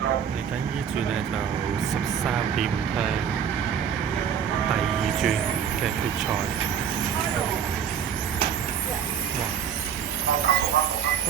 嚟緊依轉呢，就13點向第二轉嘅決賽。哇！好，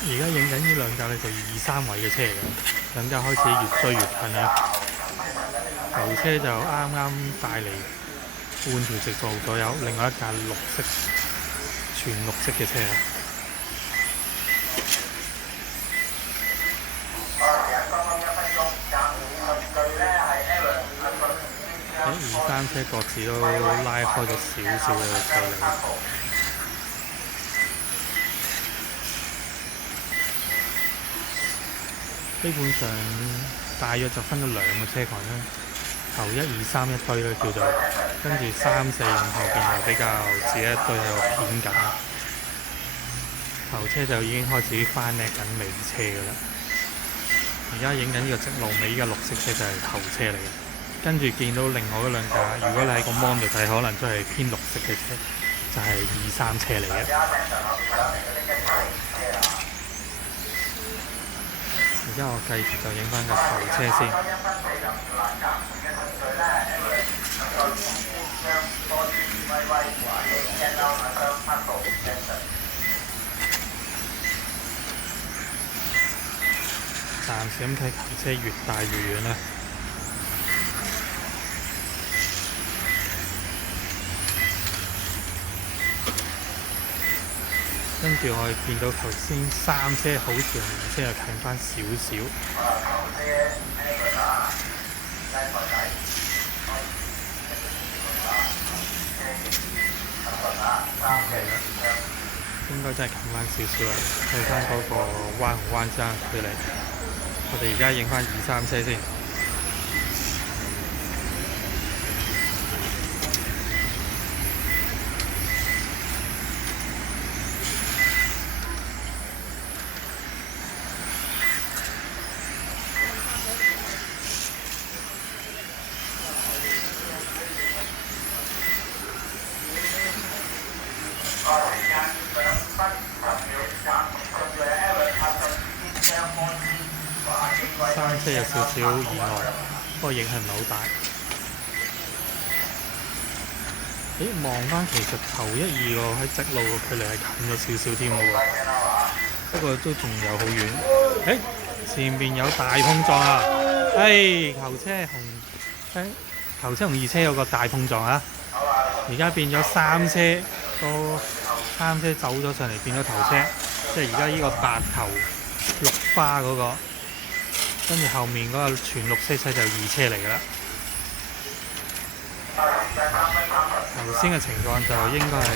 而家影緊呢兩架呢，就2、3位嘅車嚟嘅，兩架開始越追越近啦。頭車就啱啱帶嚟半條直道左右，另外一架綠色全綠色嘅車。2、3車各自都拉開咗少少嘅距離。基本上大約就分咗2個車群啦，頭1、2、3一堆咧叫做，跟住3、4、5後邊又比較自己一堆喺度片緊。頭車就已經開始翻叻緊尾車㗎啦。而家影緊呢個直路尾，依家綠色車就係頭車嚟嘅。跟住見到另外嗰兩架，如果你喺個 mon 度睇，可能都係偏綠色嘅車，就係2、3車嚟嘅。而家我繼續就影翻個頭車先。暫時咁睇頭車越大越遠啦。跟住我哋見到頭先3車好似同2車又近翻少少。應該真係近翻少少啦，睇翻嗰個彎同彎之間嘅距離。我哋而家影翻2、3車先。3車有少少意外，不過影響唔係好大。望翻其實頭1、2個喺直路嘅距離係近咗少少添喎，不過都仲有好遠。前面有大碰撞啊！頭車同2車有個大碰撞啊！而家變咗3車，都3車走咗上嚟變咗頭車，即係而家呢個白頭綠花嗰個。跟住後面嗰個全綠色車就2車嚟㗎啦。頭先嘅情況就應該係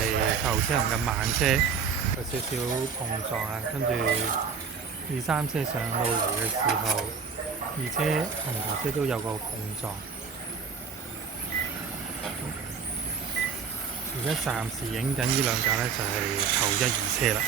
頭車同嘅慢車有少少碰撞啊，跟住2、3車上路嚟嘅時候，2車同頭車都有個碰撞。而家暫時影緊呢兩架呢，就係頭1、2車啦。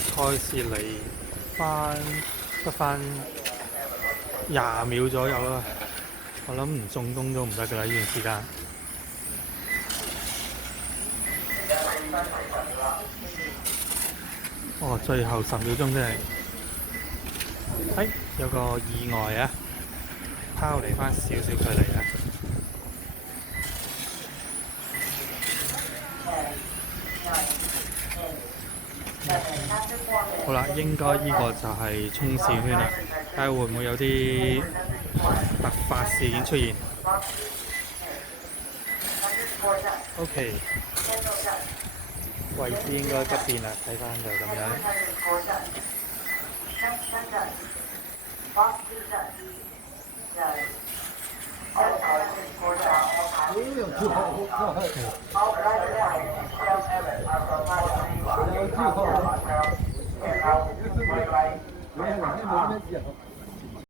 賽事嚟得翻20秒左右啦，我諗唔中弓都唔得㗎啦，呢段時間。最後10秒鐘真係，有個意外啊，拋離翻少少距離啊。好啦，應該呢個就係衝線圈啦，睇下會唔會有啲突發事件出現。OK， 位置應該不變啦，睇翻就咁樣。